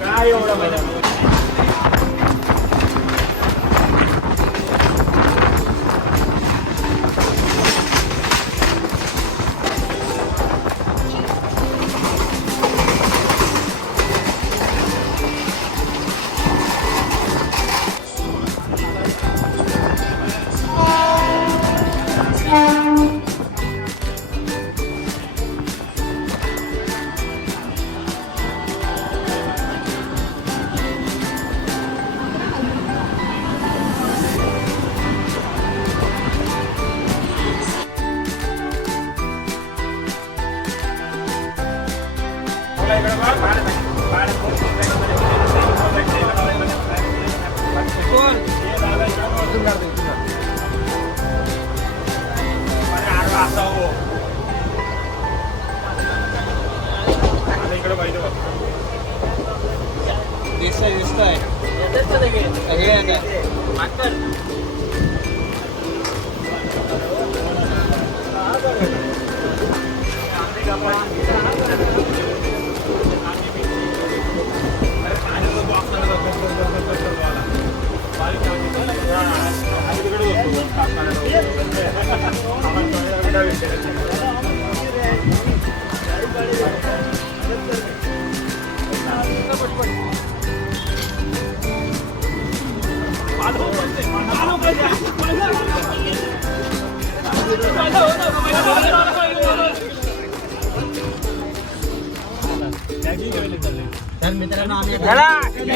काय एवढा महिना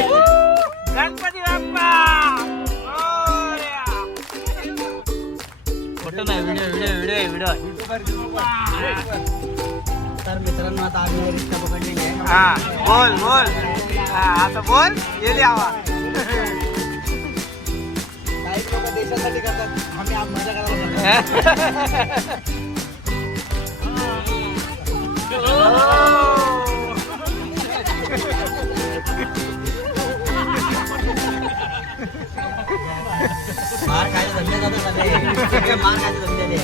गणपती बाप्पा फोटो नाही व्हिडिओ तर मित्रांनो आता आम्ही रिक्षा पकडलेली आहे. हा बोल आता बोल गेली आवाज. काही लोक देशासाठी करतात, आम्ही मजा करायला मार काय धंदे जातो मार काय धंदे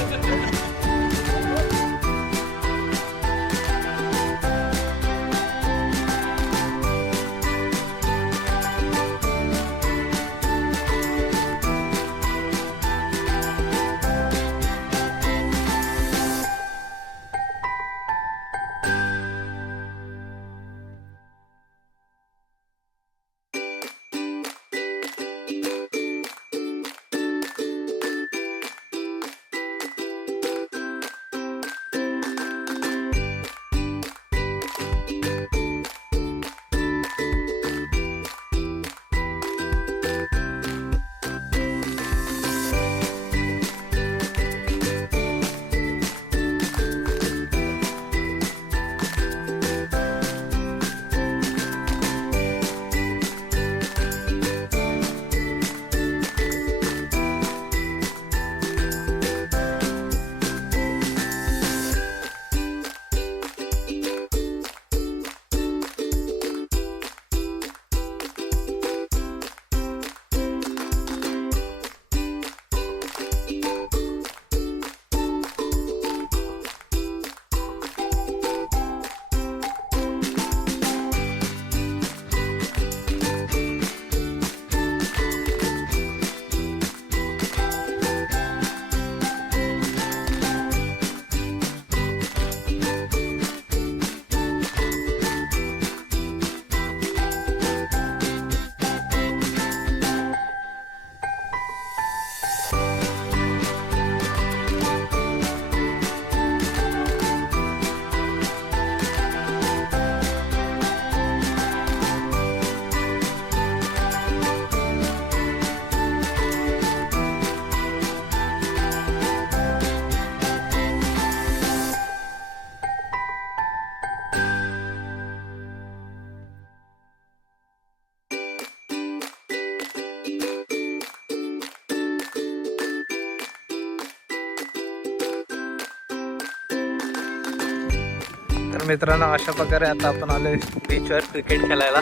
मित्रांनो अशा प्रकारे आता आपण आलोय बीचवर क्रिकेट खेळायला.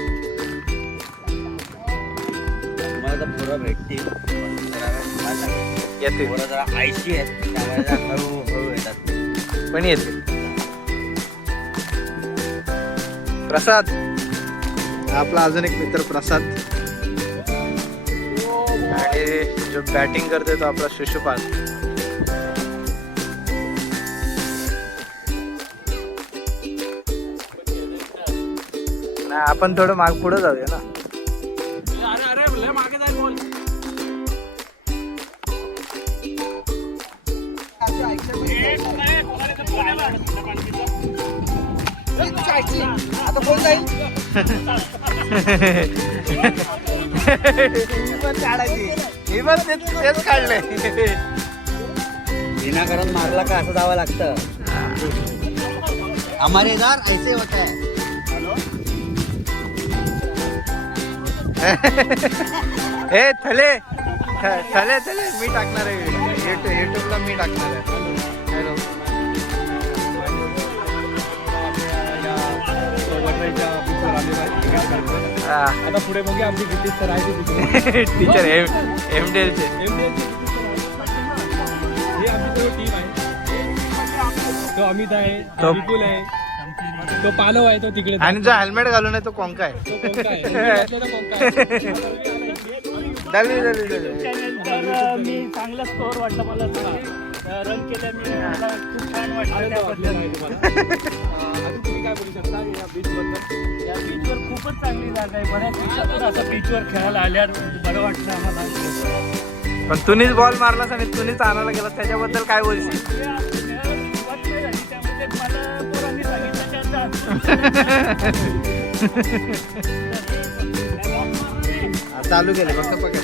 मला तर पोरं भेटतील येते पोरं जरा आयशी आहेत त्यामुळे जरा हळूहळू येतात. पण येते. प्रसाद आपला अजून एक मित्र प्रसाद आणि जो बॅटिंग करतोय तो आपला शिशुपाल. आपण थोडं माग पुढे जाऊया ना. आता कोण जाईल मी पण तेच काढलंय. विनाकारण मारला का असं जावं लागतं. हमारे इधर ऐसे होता है. हे थले थले थले मी टाकणार आहे युट्यूबला मी टाकणार आहे. हॅलो आता पुढे बघूया आमची किती सर आहे टीचर एमडीएल चे. ही आमची सर्व टीम आहे. तो अमित आहे, तो विपुल आहे, तो पालव आहे, तो तिकडे आणि जो हेल्मेट घालून आहे तो कोंका आहे. तो कोंका आहे. दलवी दलवी तर मी चांगला स्कोअर वाटला मला. रन केल्या मी मला खूप छान वाटलं त्याबद्दल. तुम्ही काय बोलू शकता या बीच बद्दल? या बीचवर खूपच चांगली जागा आहे. बऱ्याच दिवसातून असं बीचवर खेळायला आल्यावर बरं वाटलं आम्हाला. पण तुम्हीच बॉल मारलास आणि तुम्हीच आणायला गेला त्याच्याबद्दल काय बोलशील? सुरुवात नाही झाली त्यामध्ये मला पोरांनी सांगितलं चालू केले फक्त पकड.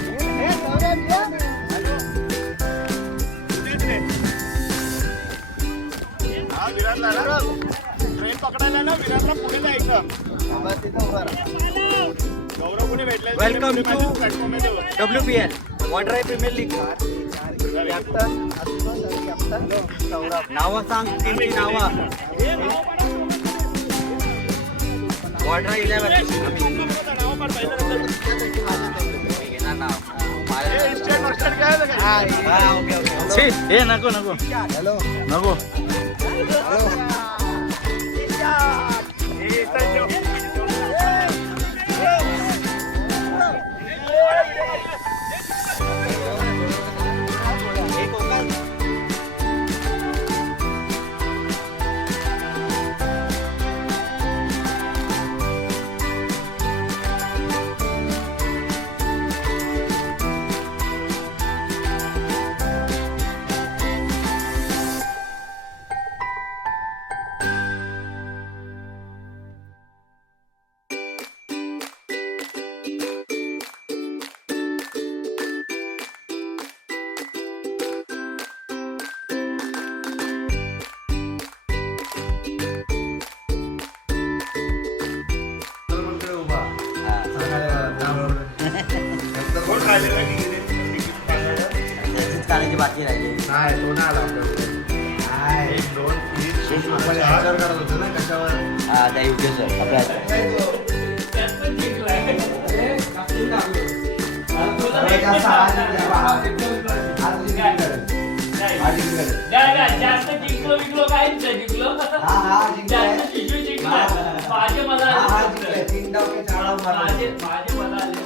ट्रेन पकडायला ना विराटला पुढे जायचं. Welcome to WPL water premier league. नावा सांग टीमची नावा. वॉटर 11 हे नको नको हॅलो नको. काढायची बाकी राहिली. नाही तो नाही आला आपल्याकडे. दोन करत होतं ना कशावर. हा त्या युट्यूब आपल्या जास्त जिंकलो विकलो काहीच नाही. जिंकलो जास्त शिशू जिंकला. माझे मला आले. माझे मला आले.